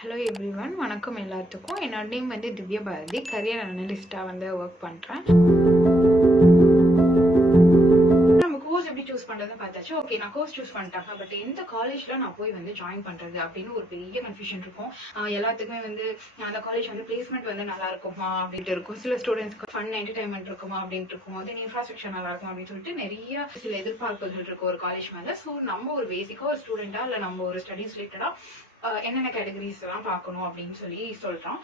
Hello everyone, வணக்கம் எல்லாத்துக்கும். என்னோட நேம் வந்து திவ்யா பாரதி. கரியர் அனலிஸ்ட்டாக வந்து ஒர்க் பண்ணுறேன். நம்ம கோர்ஸ் எப்படி சூஸ் பண்ணுறதுன்னு பார்த்தாச்சு. ஓகே, நான் கோர்ஸ் சூஸ் பண்ணிட்டாங்க, பட் எந்த காலேஜில் நான் போய் வந்து ஜாயின் பண்ணுறது அப்படின்னு ஒரு பெரிய கன்ஃபியூஷன் இருக்கும். எல்லாத்துக்குமே வந்து அந்த காலேஜ் வந்து பிளேஸ்மெண்ட் வந்து நல்லா இருக்குமா அப்படின்ட்டு இருக்கும். சில ஸ்டூடெண்ட்ஸ்க்கு ஃபன் என்டர்டைன்மெண்ட் இருக்குமா அப்படின்ட்டு இருக்கும். தென் இன்ஃப்ராஸ்ட்ரக்சர் நல்லா இருக்கும் அப்படின்னு சொல்லிட்டு நிறைய சில எதிர்பார்ப்புகள் இருக்கும் ஒரு காலேஜ் மேலே. ஸோ நம்ம ஒரு பேசிக்காக ஒரு ஸ்டூடெண்ட்டாக இல்லை நம்ம ஒரு ஸ்டடீஸ் ரிலேட்டடாக என்னென்ன கேட்டகரிஸ் எல்லாம் பார்க்கணும் அப்படின்னு சொல்லி சொல்கிறோம்.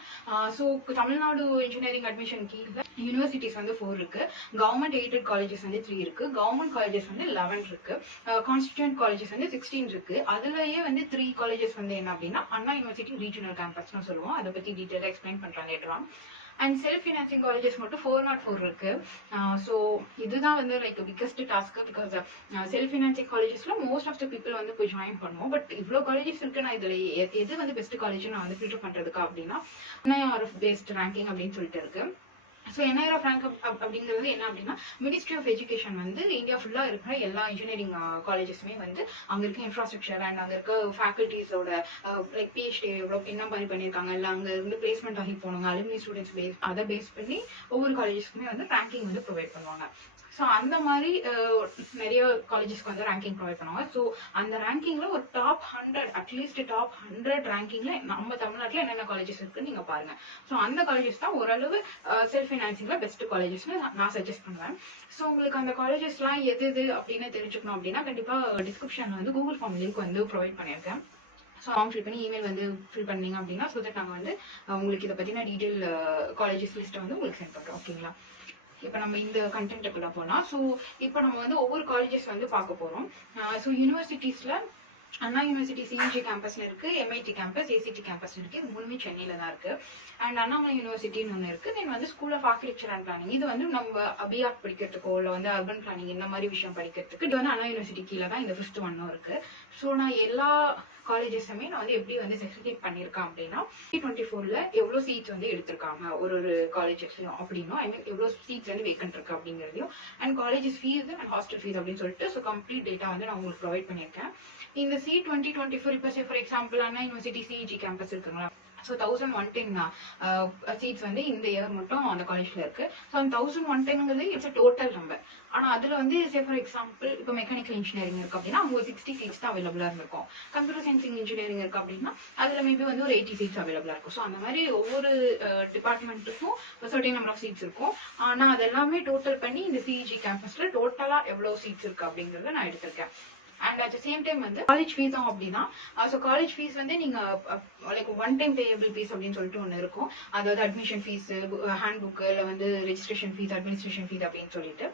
ஸோ தமிழ்நாடு இன்ஜினியரிங் அட்மிஷன் கீழே யூனிவர்சிட்டிஸ் வந்து 4 இருக்கு. கவர்மெண்ட் எய்டட் காலேஜஸ் வந்து 3 இருக்கு. கவர்மெண்ட் காலேஜஸ் வந்து 11 இருக்கு. கான்ஸ்டிடியூண்ட் காலேஜஸ் வந்து 16 இருக்கு. அதுலயே வந்து 3 காலேஜஸ் வந்து என்ன அப்படின்னா அண்ணா யூனிவர்சிட்டி ரீஜனல் கேம்பஸ்னு சொல்லுவோம். அதை பத்தி டீட்டெயிலாக எக்ஸ்பிளைன் பண்றாங்க later on. And self financing colleges மட்டும் 404 இருக்கு. ஸோ இதுதான் வந்து like biggest task. Because self financing காலேஜஸ்ல மோஸ்ட் ஆஃப் த பீப்புள் வந்து போய் ஜாயின் பண்ணுவோம். பட் இவ்வளோ காலேஜஸ் இருக்கு. நான் இதுல எது வந்து பெஸ்ட் காலேஜ் நான் வந்து ஃபில்டர் பண்றதுக்கு அப்படின்னா NIRF பேஸ்ட் ரேங்கிங் அப்படின்னு சொல்லிட்டு இருக்கு. ஸோ NIRF ரேங்க் அப்படிங்கிறது என்ன அப்படின்னா மினிஸ்ட்ரி ஆஃப் எஜுகேஷன் வந்து இந்தியா ஃபுல்லாக இருக்கிற எல்லா இன்ஜினியரிங் காலேஜஸுமே வந்து அங்கே இருக்க இன்ஃப்ராஸ்ட்ரக்சர் அண்ட் அங்கே இருக்க ஃபேக்கல்ட்டிஸோட லைக் PhD எவ்வளோ என்ன மாதிரி பண்ணியிருக்காங்க, இல்லை அங்கே இருந்து பிளேஸ்மெண்ட் ஆகி போனாங்க, அலுமினி ஸ்டூடெண்ட்ஸ் அதை பேஸ் பண்ணி ஒவ்வொரு காலேஜஸ்க்குமே வந்து ரேங்கிங் வந்து ப்ரொவைட் பண்ணுவாங்க. ஸோ அந்த மாதிரி நிறைய காலேஜஸ்க்கு வந்து ரேங்கிங் ப்ரொவைட் பண்ணுவாங்க. ஸோ அந்த ரேங்கிங்ல ஒரு டாப் 100 அட்லீஸ்ட் டாப் 100 ரேங்கிங்ல நம்ம தமிழ்நாட்டில் என்னென்ன காலேஜஸ் இருக்குன்னு நீங்க பாருங்க. ஸோ அந்த காலேஜஸ் தான் ஓரளவு செல்ஃப் ஃபைனான்சிங்ல பெஸ்ட் காலேஜஸ்னு நான் சஜஸ்ட் பண்ணுவேன். ஸோ உங்களுக்கு அந்த காலேஜஸ்லாம் எது அப்படின்னு தெரிஞ்சுக்கணும் அப்படின்னா கண்டிப்பா டிஸ்கிரிப்ஷன்ல வந்து கூகுள் ஃபார்ம் லிங்க் வந்து ப்ரொவைட் பண்ணியிருக்கேன். ஸோ ஃபார்ம் ஃபில் பண்ணி இமெயில் வந்து ஃபில் பண்ணீங்க அப்படின்னா ஸோ தட் நாங்கள் வந்து உங்களுக்கு இதை பற்றின டீட்டெயில் காலேஜஸ் லிஸ்ட்டை வந்து உங்களுக்கு சென்ட் பண்ணுறோம். ஓகேங்களா? இப்போ நம்ம இந்த கண்டென்ட்டுக்குள்ள போகலாம். ஸோ இப்போ நம்ம வந்து ஒவ்வொரு காலேஜஸ் வந்து பார்க்க போகிறோம். ஸோ யூனிவர்சிட்டிஸில் அண்ணா யூனிவர்சிட்டி CUG கேம்பஸ்ல இருக்கு, MIT கேம்பஸ், ACT கேம்பஸ் இருக்கு. இது மூணுமே சென்னையில தான் இருக்கு. அண்ட் அண்ணாமலை யூனிவர்சிட்டின்னு ஒன்று இருக்கு. தென் வந்து school of architecture and planning. இது வந்து நம்ம அபியாட் படிக்கிறதுக்கோ இல்லை வந்து அர்பன் பிளானிங் இந்த மாதிரி விஷயம் படிக்கிறதுக்கு இது வந்து அண்ணா யூனிவர்சிட்டி கீழே தான் இந்த 5th ஒன்னும் இருக்கு. ஸோ நான் எல்லா காலேஜஸுமே நான் வந்து எப்படி வந்து செக்ரிகேட் பண்ணியிருக்கேன் அப்படின்னா 2024ல எவ்வளோ சீட்ஸ் வந்து எடுத்திருக்காங்க ஒரு காலேஜஸ்லையும் அப்படின்னா ஐ மீன் எவ்வளோ சீட்ஸ் வந்து வேக்கன்ட் இருக்கு அப்படிங்கிறதையும் and colleges fees and hostel fees அப்படின்னு சொல்லிட்டு ஸோ கம்ப்ளீட் டேட்டா வந்து நான் உங்களுக்கு ப்ரொவைட் பண்ணியிருக்கேன். இந்த சீட் 2024 இப்போ for example Anna university CUG campus இருக்குங்களா, ஸோ 1110 சீட்ஸ் வந்து இந்த இயர் மட்டும் அந்த காலேஜ்ல இருக்கு. ஸோ அந்த 1110ங்கிறது இட்ஸ் டோட்டல் நம்பர். ஆனால் அதில் வந்து ஃபார் எக்ஸாம்பிள் இப்போ மெக்கானிக்கல் இன்ஜினியரிங் இருக்கு அப்படின்னா அவங்க 60 சீட்ஸ் தான் அவைலபிளாக இருக்கும். கம்ப்யூட்டர் சயின்ஸ் இன்ஜினியரிங் இருக்கு அப்படின்னா அதில் மேபி வந்து ஒரு 80 சீட்ஸ் அவைலபிளாக இருக்கும். ஸோ அந்த மாதிரி ஒவ்வொரு டிபார்ட்மெண்ட்டுக்கும் சர்டைன் நம்பர் ஆஃப் சீட்ஸ் இருக்கும். ஆனால் அது எல்லாமே டோட்டல் பண்ணி இந்த CUG கேம்பஸ்ல டோட்டலாக எவ்வளோ சீட்ஸ் இருக்கு அப்படிங்கிறத நான் எடுத்திருக்கேன். And at the same time வந்து காலேஜ் ஃபீஸும் அப்படின்னா ஸோ காலேஜ் ஃபீஸ் வந்து நீங்க like one time payable fees அப்படின்னு சொல்லிட்டு ஒன்று இருக்கும். அதாவது அட்மிஷன் ஃபீஸ், ஹேண்ட் புக்கு, இல்லை வந்து ரெஜிஸ்ட்ரேஷன் ஃபீஸ், அட்மினிஸ்ட்ரேஷன் ஃபீஸ் அப்படின்னு சொல்லிட்டு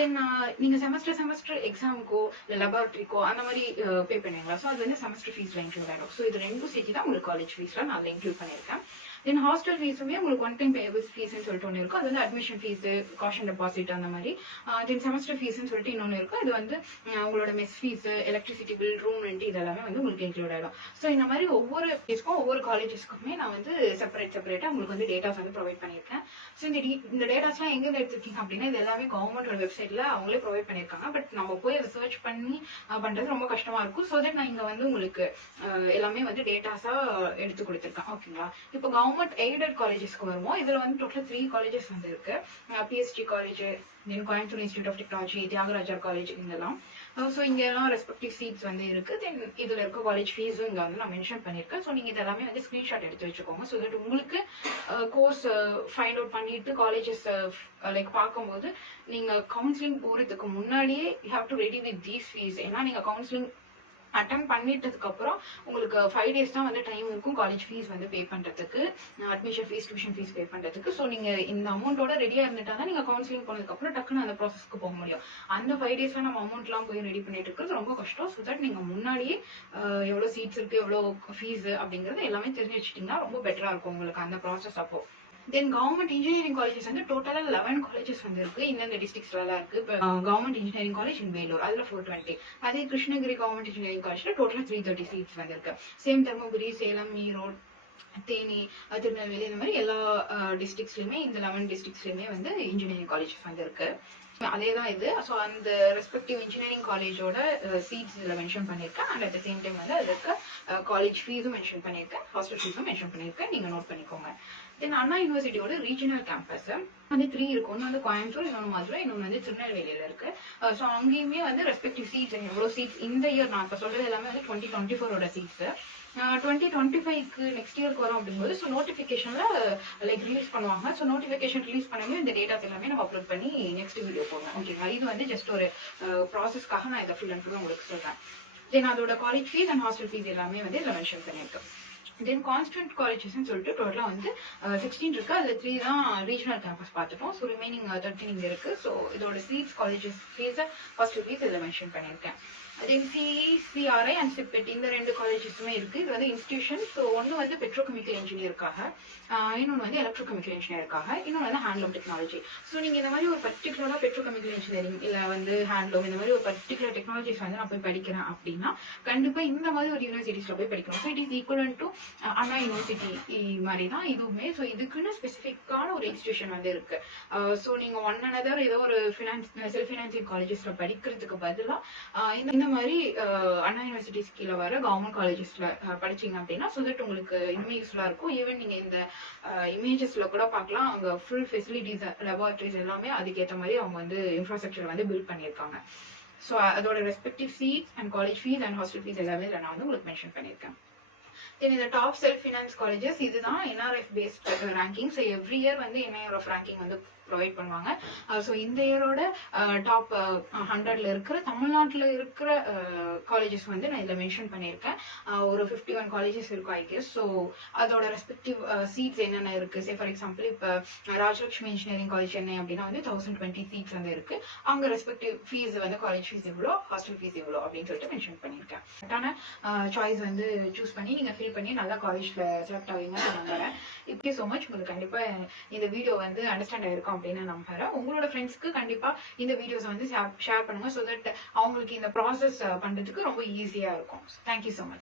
தென் நீங்க செமஸ்டர் எக்ஸாமுக்கோ இல்லை லெபார்ட்ரிக்கோ அந்த மாதிரி பே பண்ணுவீங்களா, ஸோ அது வந்து செமஸ்டர் ஃபீஸ்ல இன்க்ளூட் ஆகிடும். ஸோ இது ரெண்டும் சேர்த்து தான் உங்களுக்கு காலேஜ் ஃபீஸ்ல நான் இன்க்ளூட் பண்ணியிருக்கேன். தென் ஹாஸ்டல் ஃபீஸுமே உங்களுக்கு ஒன் டைம் பேபிள்ஸ் ஃபீஸ்ன்னு சொல்லிட்டு ஒன்று இருக்கும். அது வந்து அட்மிஷன் ஃபீஸ், காஷன் டெபாசிட் அந்த மாதிரி. தென் செமஸ்டர் ஃபீஸ்ன்னு சொல்லிட்டு இன்னொன்று இருக்கும். அது வந்து உங்களோட mess fees, electricity bill, room rent இதெல்லாமே வந்து உங்களுக்கு இன்க்ளூட் ஆகிடும். ஸோ இந்த மாதிரி ஒவ்வொரு ஃபீஸ்க்கும் ஒவ்வொரு காலேஜஸ்க்குமே நான் வந்து செப்பரேட்டாக உங்களுக்கு வந்து டேட்டாஸ் வந்து ப்ரொவைட் பண்ணியிருக்கேன். ஸோ இந்த டேட்டாஸ்லாம் எங்கே எடுத்திருக்கீங்க அப்படின்னா இது எல்லாமே கவர்மெண்டோட வெப்சைட்ல அவங்களே ப்ரொவைட் பண்ணியிருக்காங்க. பட் நம்ம போய் அதை சர்ச் பண்ணி பண்ணுறது ரொம்ப கஷ்டமா இருக்கும். ஸோ தட் நான் இங்கே வந்து உங்களுக்கு எல்லாமே வந்து டேட்டாஸாக எடுத்து கொடுத்துருக்கேன். ஓகேங்களா? இப்போ கவர்மெண்ட் எய்டட் காலேஜஸ்க்கு வருவோம். இதுல வந்து டோட்டல் 3 காலேஜஸ் வந்து இருக்கு. PSG college, then Coimbatore institute of technology, Thiagarajar college இதெல்லாம். ஸோ இங்க எல்லாம் ரெஸ்பெக்டிவ் சீட்ஸ் வந்து இருக்கு. தென் இதுல இருக்க காலேஜ் ஃபீஸும் இங்க வந்து நான் மென்ஷன் பண்ணியிருக்கேன். ஸோ நீங்க இதெல்லாமே வந்து ஸ்கிரீன்ஷாட் எடுத்து வச்சுக்கோங்க. ஸோ தட் உங்களுக்கு கோர்ஸ் ஃபைண்ட் அவுட் பண்ணிட்டு காலேஜஸ் லைக் பார்க்கும்போது நீங்க கவுன்சிலிங் போறதுக்கு முன்னாடியே you have to ready with these fees. ஏன்னா நீங்க கவுன்சிலிங் அட்டன் பண்ணிட்டதுக்கு அப்புறம் உங்களுக்கு 5 days தான் வந்து டைம் இருக்கும் காலேஜ் ஃபீஸ் வந்து பே பண்றதுக்கு, admission fees, tuition fees pay பண்றதுக்கு. ஸோ நீங்க இந்த அமௌண்ட்டோட ரெடியா இருந்துட்டா தான் நீங்க கவுன்சிலிங் போனதுக்கு அப்புறம் டக்குன்னு அந்த ப்ராசஸ்க்கு போக முடியும். அந்த 5 daysல நம்ம அமௌண்ட்லாம் போய் ரெடி பண்ணிட்டு இருக்கிறது ரொம்ப கஷ்டம். ஸோ தட் நீங்க முன்னாடியே எவ்வளோ சீட்ஸ் இருக்கு, எவ்வளோ ஃபீஸ் அப்படிங்கறது எல்லாமே தெரிஞ்சு வச்சுட்டீங்கன்னா ரொம்ப பெட்டரா இருக்கும் உங்களுக்கு அந்த ப்ராசஸ் அப்போ. தென் கவர்மெண்ட் இன்ஜினியரிங் காலேஜஸ் வந்து டோட்டலா 11 காலேஜஸ் வந்து இருக்கு. இந்தந்த டிஸ்ட்ரிக்ட்ஸ்லாம் இருக்கு. இப்போ கவர்மெண்ட் இன்ஜினியரிங் காலேஜ் இன் வேலூர் அதுல 420. அதே கிருஷ்ணகிரி கவர்மெண்ட் இன்ஜினியரிங் காலேஜ்ல டோட்டலா 330 சீட்ஸ் வந்து இருக்கு. சேம் தர்மபுரி, சேலம், ஈரோடு, தேனி, திருநெல்வேலி இந்த மாதிரி எல்லா டிஸ்ட்ரிக்ட்ஸ்லயுமே இந்த 11 டிஸ்ட்ரிக்ட்ஸ்லயுமே வந்து இன்ஜினியரிங் காலேஜஸ் வந்து இருக்கு. அதே தான் இது. ஸோ அந்த ரெஸ்பெக்டிவ் இன்ஜினியரிங் காலேஜோட சீட்ஸ் இதில் மென்ஷன் பண்ணியிருக்கேன். And at the same time வந்து அதுக்கு காலேஜ் ஃபீஸும் மென்ஷன் பண்ணியிருக்கேன், ஹாஸ்டல் ஃபீஸும் மென்ஷன் பண்ணியிருக்கேன். நீங்கள் நோட் பண்ணிக்கோங்க. தென் அண்ணா யூனிவர்சிட்டியோட ரீஜனல் கேம்பஸ் வந்து 3 இருக்கு. ஒன்று வந்து கோயம்புத்தூர், இன்னொன்று மதுரை, இன்னொன்று வந்து திருநெல்வேலியில் இருக்கு. ஸோ அங்கேயுமே வந்து ரெஸ்பெக்டிவ் சீட்ஸ் எவ்வளோ சீட்ஸ் இந்த இயர் நான் இப்போ சொல்றது எல்லாமே வந்து 2024ஓட சீட்ஸ். 2025க்கு நெக்ஸ்ட் இயர்க்கு வரும் அப்படிங்கும்போது ஸோ நோட்டிஃபிகேஷன்ல லைக் ரிலீஸ் பண்ணுவாங்க. ஸோ நோட்டிஃபிகேஷன் ரிலீஸ் பண்ணவே இந்த டேட்டாஸ் எல்லாமே நம்ம அப்லோட் பண்ணி நெக்ஸ்ட் வீடியோ போடுவோம். ஓகேங்களா? இது வந்து ஜஸ்ட் ஒரு ப்ராசஸ்க்காக நான் இதை ஃபுல் அண்ட் ஃபுல் உங்களுக்கு சொல்றேன். தென் அதோட college fees and hostel fees எல்லாமே வந்து இதில் மென்ஷன் பண்ணியிருக்கேன். தென் கான்ஸ்டன்ட் காலேஜஸ்ன்னு சொல்லிட்டு டோட்டலாக வந்து 16 இருக்கு. அதில் 3 தான் ரீஜனல் கேம்பஸ் பார்த்துட்டோம். ஸோ ரிமைனிங் 13 இங்கே இருக்கு. ஸோ இதோட seats, colleges fees, hostel fees இதில் மென்ஷன் பண்ணியிருக்கேன். தென் சிஇசிஆர்ஐ அண்ட் சிப்பெட் இந்த 2 காலேஜஸுமே இருக்கு. இது வந்து இன்ஸ்டியூஷன். ஸோ ஒன்று வந்து பெட்ரோகெமிக்கல் இன்ஜினியருக்காக, இன்னொன்று வந்து எலக்ட்ரோகெமிக்கல் இன்ஜினியருக்காக, இன்னொன்று வந்து ஹேண்ட்லூம் டெக்னாலஜி. ஸோ நீங்கள் இந்த மாதிரி ஒரு பர்டிகுலராக பெட்ரோகெமிக்கல் இன்ஜினியரிங் இல்லை வந்து ஹேண்ட்லூம் இந்த மாதிரி ஒரு பர்டிகுலர் டெக்னாலஜிஸ் வந்து நான் போய் படிக்கிறேன் அப்படின்னா கண்டிப்பாக இந்த மாதிரி ஒரு யூனிவர்சிட்டிஸில் போய் படிக்கணும். So it is equal to Anna university மாதிரி தான் இதுவுமே. ஸோ இதுக்குன்னு ஸ்பெசிஃபிக்கான ஒரு இன்ஸ்டியூஷன் வந்து இருக்கு. ஸோ நீங்கள் ஒன் அனதர் ஏதோ ஒரு செல்ஃப் ஃபினான்சிங் காலேஜஸில் படிக்கிறதுக்கு பதிலாக இந்த மாதிரி அண்ணா யூனிவர்சிட்டிஸ் கீழே வர கவர்மெண்ட் காலேஜஸ்ல படிச்சீங்க அப்படின்னா ஸோ தட் உங்களுக்கு இன்னுமே யூஸ்ஃபுல்லா இருக்கும். ஈவன் நீங்க இந்த இமேஜஸ்ல கூட பார்க்கலாம், அங்க ஃபுல் ஃபெசிலிட்டிஸ், லெபார்டரிஸ் எல்லாமே அதுக்கேற்ற மாதிரி அவங்க வந்து இன்ஃப்ராஸ்ட்ரக்சர் வந்து பில்ட் பண்ணியிருக்காங்க. ஸோ அதோட respective seats and college fees and hostel fees எல்லாமே நான் வந்து உங்களுக்கு மென்ஷன் பண்ணியிருக்கேன். தென் இந்த டாப் செல்ஃப் ஃபினான்ஸ் காலேஜஸ் இதுதான் NRF based ranking. So every year வந்து என்ஐஆர்எஃப் ரேங்கிங் வந்து ப்ரொவைட் பண்ணுவாங்க. ஸோ இந்த இயரோட டாப் 100ல இருக்கிற தமிழ்நாட்டில் இருக்கிற காலேஜஸ் வந்து நான் இதில் மென்ஷன் பண்ணியிருக்கேன். ஒரு 51 காலேஜஸ் இருக்கும் ஐ கெஸ். ஸோ அதோட ரெஸ்பெக்டிவ் சீட்ஸ் என்னென்ன இருக்கு. சே ஃபார் எக்ஸாம்பிள் இப்போ ராஜலட்சுமி இன்ஜினியரிங் காலேஜ் சென்னை அப்படின்னா வந்து 1020 சீட்ஸ் வந்து இருக்கு. அவங்க ரெஸ்பெக்டிவ் ஃபீஸ் வந்து காலேஜ் ஃபீஸ் எவ்வளோ, ஹாஸ்டல் ஃபீஸ் எவ்வளோ அப்படின்னு சொல்லிட்டு மென்ஷன் பண்ணியிருக்கேன். கரெக்டான சாய்ஸ் வந்து சூஸ் பண்ணி நீங்கள் ஃபில் பண்ணி நல்லா காலேஜில் செலக்ட் ஆவீங்கன்னு நான் நம்புறேன். இப்படி ஸோ மச். உங்களுக்கு கண்டிப்பாக இந்த வீடியோ வந்து அண்டர்ஸ்டாண்ட் ஆயிருக்கும் அப்படின்னு நம்புறேன். உங்களோட ஃப்ரெண்ட்ஸ்க்கு கண்டிப்பா இந்த வீடியோஸ் வந்து ஷேர் பண்ணுங்க. ஸோ தட் அவங்களுக்கு இந்த ப்ராசஸ் பண்றதுக்கு ரொம்ப ஈஸியா இருக்கும். Thank you so much.